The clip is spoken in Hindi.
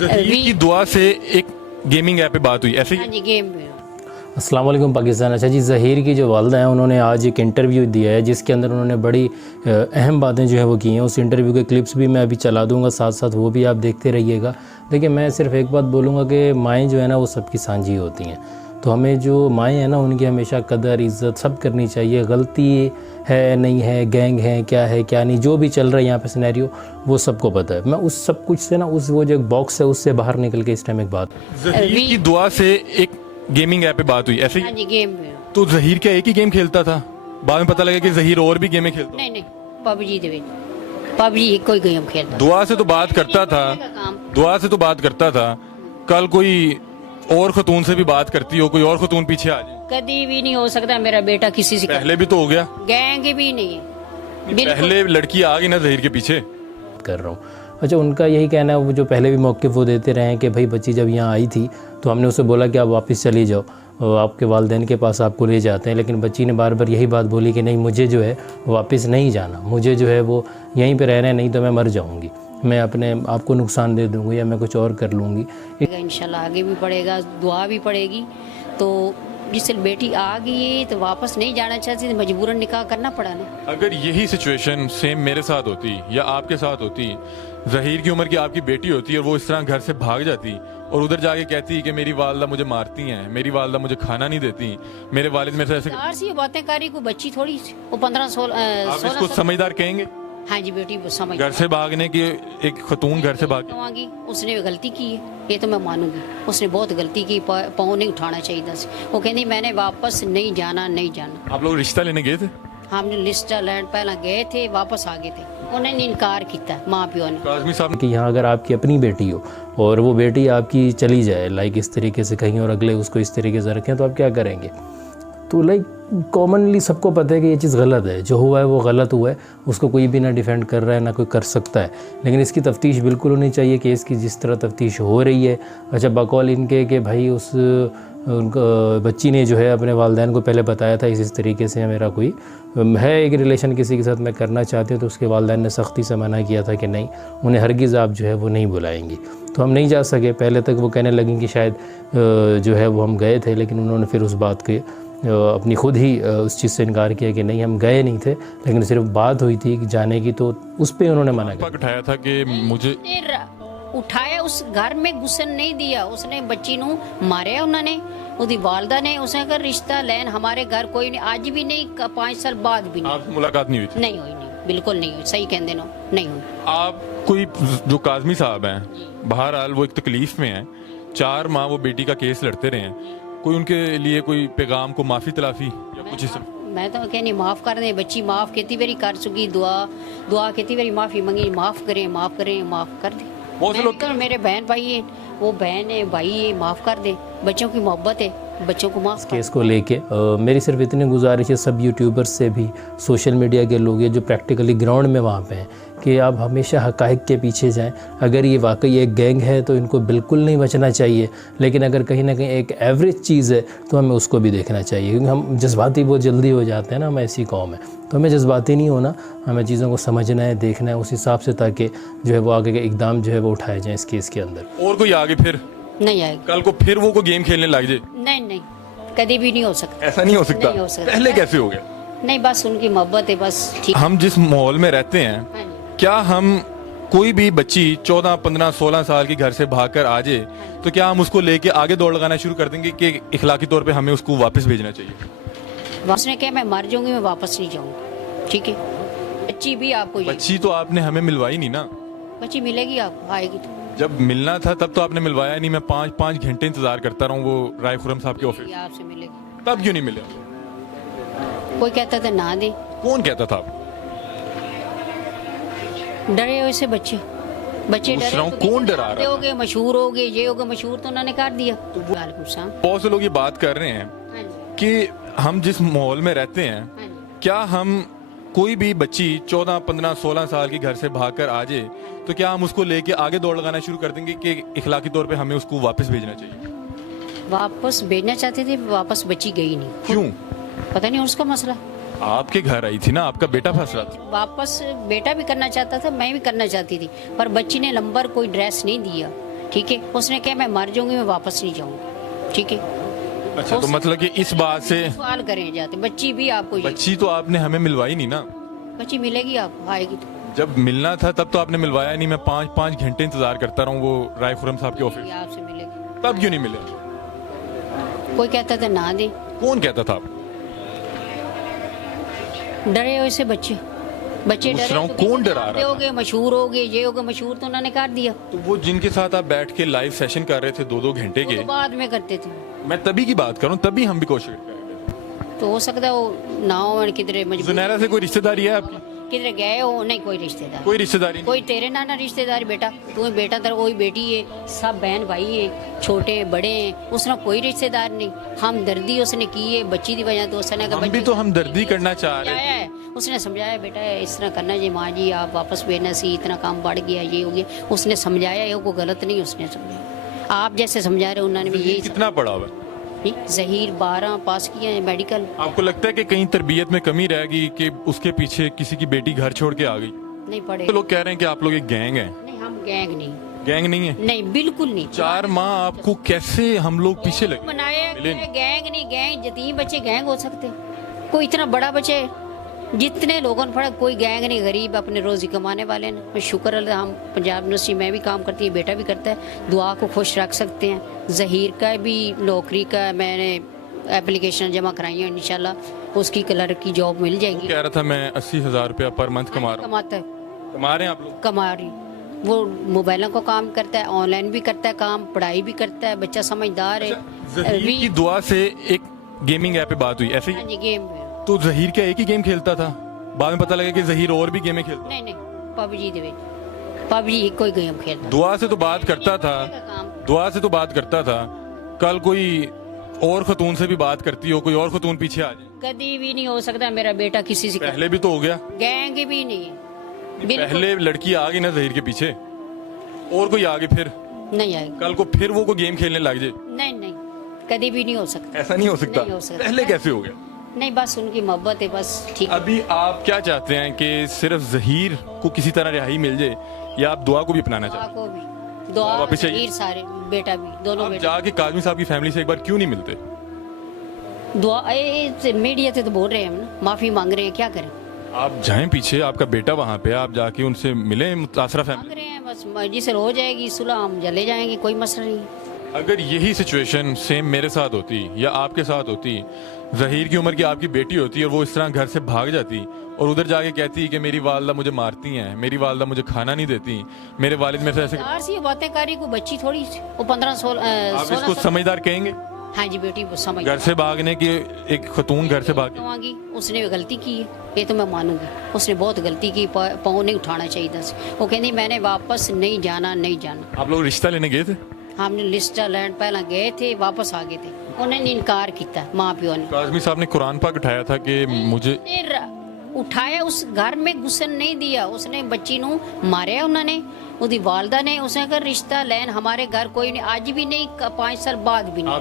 ज़हीर की दुआ से एक गेमिंग ऐप पे बात हुई ऐसे ही? हाँ जी, गेम में। अस्सलाम वालेकुम पाकिस्तान। अच्छा जी, ज़हीर की जो वालदा हैं उन्होंने आज एक इंटरव्यू दिया है जिसके अंदर उन्होंने बड़ी अहम बातें जो है वो की हैं। उस इंटरव्यू के क्लिप्स भी मैं अभी चला दूंगा, साथ साथ वो भी आप देखते रहिएगा। देखिए, मैं सिर्फ एक बात बोलूँगा कि माएँ जो है ना वो सबकी सांझी होती हैं, तो हमें जो माएँ हैं ना उनकी हमेशा कदर इज़्ज़त सब करनी चाहिए। गलती है नहीं है, गैंग है क्या नहीं, जो भी चल रहा है यहाँ पे सिनेरियो वो सबको पता है। मैं उस सब कुछ से ना उस वो जो एक बॉक्स है उससे बाहर निकल के इस टाइम एक बात ज़हीर की दुआ से एक गेमिंग ऐप पे बात हुई ऐसे ही? हाँ जी, गेम में। तो ज़हीर क्या एक ही गेम खेलता था? बाद में पता लगा कि ज़हीर और भी गेमें खेलता। नहीं, पबजी दे पबजी कोई गेम खेलता। दुआ से तो बात करता था, दुआ से तो बात करता था, कल कोई और खतून से भी बात करती हो, कोई और खतून पीछे आ जाए? कभी भी नहीं हो सकता मेरा बेटा किसी से। पहले भी तो हो गया। गैंग भी नहीं है, पहले लड़की आ गई ना ज़हीर के पीछे। कर रहा हूँ। अच्छा, उनका यही कहना है, वो जो पहले भी मौक़िफ़ वो देते रहे हैं कि भाई बच्ची जब यहाँ आई थी तो हमने उसे बोला कि आप वापस चली जाओ, आपके वालिदैन के पास आपको ले जाते हैं, लेकिन बच्ची ने बार बार यही बात बोली कि नहीं, मुझे जो है वापस नहीं जाना, मुझे जो है वो यहीं पे रहना है, नहीं तो मैं मर जाऊँगी, मैं अपने आप को नुकसान दे दूँगी या मैं कुछ और कर लूँगी। इंशाल्लाह आगे भी पड़ेगा, दुआ भी पड़ेगी। तो जिससे बेटी आ गई तो वापस नहीं जाना चाहती तो मजबूरन निकाह करना पड़ा ना। अगर यही सिचुएशन सेम मेरे साथ होती या आपके साथ होती, ज़हीर की उम्र की आपकी बेटी होती और वो इस तरह घर से भाग जाती और उधर जाके कहती कि मेरी वालदा मुझे मारती हैं, मेरी वालदा मुझे खाना नहीं देती, मेरे वालिद मेरे से ऐसे। यार सी बातें कर रही, कोई बच्ची थोड़ी वो 15-16। आप इसको समझदार कहेंगे? हाँ जी, बेटी समझ। घर से भागने की एक खतून घर से भाग, उसने गलती की है, ये तो मैं मानूंगी, उसने बहुत गलती की, पाँव नहीं उठाना चाहिए था। वो कहती मैंने वापस नहीं जाना। आप लोग रिश्ता लेने गए थे? हमने लिस्ट लैंड पहला गए थे, वापस आ गए थे, उन्होंने इनकार किया माँ प्यो ने। काज़मी साहब कि यहाँ अगर आपकी अपनी बेटी हो और वो बेटी आपकी चली जाए लाइक इस तरीके से कहीं और अगले उसको इस तरीके से रखें तो आप क्या करेंगे? तो लाइक कॉमनली सबको पता है कि ये चीज़ गलत है, जो हुआ है वो गलत हुआ है, उसको कोई भी ना डिफेंड कर रहा है ना कोई कर सकता है, लेकिन इसकी तफ्तीश बिल्कुल होनी चाहिए कि इसकी जिस तरह तफ्तीश हो रही है। अच्छा, बकौल इनके कि भाई उस बच्ची ने जो है अपने वालिदैन को पहले बताया था इस तरीके से मेरा कोई है एक रिलेशन किसी के साथ मैं करना चाहती हूँ, तो उसके वालिदैन ने सख्ती से मना किया था कि नहीं, उन्हें हरगिज़ आप जो है वो नहीं बुलाएंगी। तो हम नहीं जा सके। पहले तक वो कहने लगी कि शायद जो है वो हम गए थे, लेकिन उन्होंने फिर उस बात के अपनी खुद ही उस चीज़ से इनकार किया कि नहीं हम गए नहीं थे, लेकिन सिर्फ बात हुई थी जाने की, तो उस पर उन्होंने मना किया। उठाया था कि मुझे उठाया, उस घर में घुसन नहीं दिया, उसने बच्ची नू मारे, उन्होंने उसकी वालदा ने, उसने कहा रिश्ता लैन हमारे घर कोई नहीं, आज भी नहीं, 5 साल बाद भी नहीं। आपसे मुलाकात नहीं हुई थी? नहीं हुई, नहीं, बिल्कुल नहीं हुई, सही कहते नो, नहीं हुई। आप कोई जो काज़मी साहब हैं, बहरहाल वो एक तकलीफ में हैं, 4 माह वो बेटी का केस लड़ते रहे हैं, कोई उनके लिए कोई पैगाम को माफ़ी तलाफी या कुछ इस? मैं तो कहनी माफ़ कर दे, बच्ची माफ़ कितनी बारी कर चुकी, दुआ कितनी बारी माफ़ी मंगी, माफ़ करें माफ़ कर दे। बहुत से लोग तो मेरे बहन भाई है, वो बहन है भाई है, माफ़ कर दे, बच्चों की मोहब्बत है, बच्चों को माफ़ कर। केस को लेके मेरी सिर्फ इतनी गुजारिश है सब यूट्यूबर्स से भी, सोशल मीडिया के लोग हैं जो प्रैक्टिकली ग्राउंड में वहाँ पे हैं, कि आप हमेशा हक़ाइक़ के पीछे जाएं। अगर ये वाकई एक गैंग है तो इनको बिल्कुल नहीं बचना चाहिए, लेकिन अगर कहीं ना कहीं एक एवरेज चीज़ है तो हमें उसको भी देखना चाहिए, क्योंकि हम जज्बाती बहुत जल्दी हो जाते हैं ना, हम ऐसी कौम है, तो हमें जज्बाती नहीं होना, हमें चीज़ों को समझना है, देखना है उस हिसाब से, ताकि जो है वो आगे के इकदाम जो है वो उठाए जाएँ इस केस के अंदर। और कोई आगे फिर नहीं आएगी, कल को फिर वो गेम खेलने लग जाए? नहीं, कभी भी नहीं हो सकता। ऐसा नहीं हो सकता? नहीं हो सकता। पहले कैसे हो गया? नहीं, बस उनकी मोहब्बत है, बस ठीक। हम जिस माहौल में रहते हैं, हाँ जी। क्या हम कोई भी बच्ची 14, 15, 16 साल की घर से भागकर आ जाए तो क्या हम उसको लेके आगे दौड़ लगाना शुरू कर देंगे कि इखलाकी तौर पे हमें उसको वापस भेजना चाहिए? उसने कहा मैं मर जाऊंगी, मैं वापस नहीं जाऊंगी, ठीक है। बच्ची भी आपको, बच्ची तो आपने हमें मिलवाई नहीं ना। बच्ची मिलेगी आपको, आएगी तो। जब मिलना था तब तो आपने मिलवाया नहीं। मैं 5 घंटे इंतजार करता रहा हूँ वो राय खुरम साहब के ऑफिस, आपसे मिलेगी, तब क्यों नहीं मिले? कोई कहता था ना दे। कौन कहता था? डरे हुए से बच्चे डरे तो कौन डरा रहा था? होगे मशहूर हो गए, ये होगा मशहूर, तो उन्होंने कर दिया। वालेकुम सलाम। बहुत से लोग ये बात कर रहे हैं हाँ जी, कि हम जिस माहौल में रहते हैं, हाँ जी। क्या हम कोई भी बच्ची 14, 15, 16 साल की घर से भागकर आ जाए तो क्या हम उसको लेके आगे दौड़ लगाना शुरू कर देंगे कि इखलाकी तौर पे हमें उसको वापस भेजना चाहिए? वापस भेजना चाहते थे, वापस बच्ची गई नहीं। क्यों? पता नहीं उसका मसला। आपके घर आई थी ना, आपका बेटा फंस रहा था। वापस बेटा भी करना चाहता था, मैं भी करना चाहती थी, पर बच्ची ने नंबर कोई ड्रेस नहीं दिया, ठीक है। उसने कहा मैं मर जाऊंगी, मैं वापस नहीं जाऊंगी, ठीक है। अच्छा, तो मतलब कि इस बात से सवाल करें जाते, बच्ची भी आपको ये बच्ची तो आपने हमें मिलवाई नहीं ना। बच्ची मिलेगी, आपको आएगी तो जब मिलना था तब तो आपने मिलवाया नहीं। मैं 5-5 घंटे इंतजार करता रहा हूँ वो राय खुरम साहब के ऑफिस। ये आपसे मिलेगी। तब क्यों नहीं मिले? कोई कहता था ना दे, कौन कहता था? आप डरे हो इससे बच्चे पूछ डरे रहा हूँ, तो कौन डरा रहा था? हो गए मशहूर, हो गए ये हो गए मशहूर, तो उन्होंने काट दिया। तो वो जिनके साथ आप बैठ के लाइव सेशन कर रहे थे 2-2 घंटे वो के, तो बाद में करते थे। मैं तभी की बात करूँ, तभी हम भी कोशिश कर रहे थे। तो हो सकता है वो ना हो, किधरे मजबूर जुनैरा से कोई रिश्तेदारी है आपकी? किधरे गए हो, नहीं कोई रिश्तेदार, कोई रिश्तेदारी नहीं? कोई तेरे नाना रिश्तेदार बेटा, तुम्हें बेटा तेरा कोई बेटी है, सब बहन भाई हैं, छोटे बड़े हैं, उसने कोई रिश्तेदार नहीं। हम दर्दी उसने की है बच्ची की वजह, तो उसने कहा हम भी तो हम दर्दी करना चाह रहे थे। उसने समझाया बेटा इस तरह करना जी, माँ जी आप वापस भेजना सी, इतना काम बढ़ गया, ये हो गया। उसने समझाया है, वो गलत नहीं उसने समझाया, आप जैसे समझा रहे उन्होंने भी यही कितना पढ़ा हुआ है? जहीर 12 पास किया है मेडिकल। आपको लगता है कि कहीं तरबियत में कमी रहेगी कि उसके पीछे किसी की बेटी घर छोड़ के आ गई? नहीं पढ़े तो लोग कह रहे हैं कि आप लोग एक गैंग है। नहीं, हम गैंग नहीं, गैंग नहीं है? नहीं बिल्कुल नहीं। 4 माह आपको कैसे हम लोग पीछे लगे? बनाया मिले नहीं। गैंग नहीं, गैंग यतीम बच्चे गैंग हो सकते? कोई इतना बड़ा बच्चे जितने लोगों ने पढ़ा, कोई गैंग नहीं, गरीब अपने रोजी कमाने वाले ने। शुक्र अल्लाह, हम पंजाब यूनिवर्सिटी में भी काम करती है, बेटा भी करता है, दुआ को खुश रख सकते हैं। जहीर का भी नौकरी का मैंने एप्लीकेशन जमा कराई है, इंशाल्लाह उसकी क्लर्क की जॉब मिल जाएगी। कह रहा था मैं 80,000 रुपया पर मंथ कमा रहा हूँ। कमाता है, कमा रहे हैं आप लोग? कमा रही। वो मोबाइलों को काम करता है, ऑनलाइन भी करता है काम, पढ़ाई भी करता है, बच्चा समझदार है। जहीर की दुआ से एक गेमिंग ऐप पे बात हुई ऐसे हाँ ही? जी, गेम। तो जहीर क्या एक ही गेम खेलता था? बाद में पता लगा कि जहीर और भी गेमें खेलता। नहीं नहीं, पबजी दे पबजी कोई गेम खेलता। दुआ से तो बात करता था, दुआ से तो बात करता था, कल कोई और खतून से भी बात करती हो, कोई और खतून पीछे आ जाए? कभी भी नहीं हो सकता मेरा बेटा किसी से। पहले भी तो हो गया। गैंग भी नहीं है, बिल्कुल पहले लड़की आ गई ना जहीर के पीछे, और कोई आ गई, फिर नहीं आएगी। कल को फिर वो कोई गेम खेलने लग जाए? नहीं नहीं, कभी भी नहीं हो सकता। ऐसा नहीं हो सकता। नहीं हो सकता। पहले कैसे हो गया? नहीं, बस उनकी मोहब्बत है, बस ठीक। अभी आप क्या चाहते हैं कि सिर्फ जहीर को किसी तरह रिहाई मिल जाए, या आप दुआ को भी अपनाना दुआ चाहते को भी, दुआ वापस चाहिए? जहीर सारे बेटा भी, दोनों हैं? आप बेटा। जाके काजमी साहब की फैमिली से एक बार क्यों नहीं मिलते? दुआ मीडिया से तो बोल रहे हैं हम ना, माफी मांग रहे हैं, क्या करें? आप जाएं पीछे, आपका बेटा वहाँ पे, आप जाके उनसे मिलें मुतासरा मांग फैमिली। रहे हैं, बस मर्जी से हो जाएगी सुलह, हम चले जाएंगे, कोई मसला नहीं। अगर यही सिचुएशन सेम मेरे साथ होती या आपके साथ होती, जहीर की उम्र की आपकी बेटी होती और वो इस तरह घर से भाग जाती और उधर जाके कहती कि मेरी वालदा मुझे मारती हैं, मेरी वालदा मुझे खाना नहीं देती, मेरे वालिद मेरे से ऐसे। यार सी बातें करी, कोई बच्ची थोड़ी सी, वो 15-16 आप इसको समझदार कहेंगे? हाँ जी, बेटी वो समझ घर से भागने की, एक खतून घर से भाग, कहूँगी उसने गलती की है, ये तो मैं मानूंगी, उसने बहुत गलती की, पाँव नहीं उठाना चाहिए था। वो कहती मैंने वापस नहीं जाना, नहीं जाना। आप लोग रिश्ता लेने गए थे? हमने लिस्टा लैंड पहला गए थे, वापस आ गए थे, उन्होंने इनकार किया माँ प्यो ने। काजमी साहब ने कुरान पाक उठाया था कि मुझे उठाया, उस घर में घुसन नहीं दिया, उसने बच्ची नू मारिया उन्होंने, ਉਹਦੀ ਵਾਲਦਾ ਨੇ, उसने कहा रिश्ता लैन हमारे घर कोई नहीं, आज भी नहीं, 5 साल बाद भी नहीं।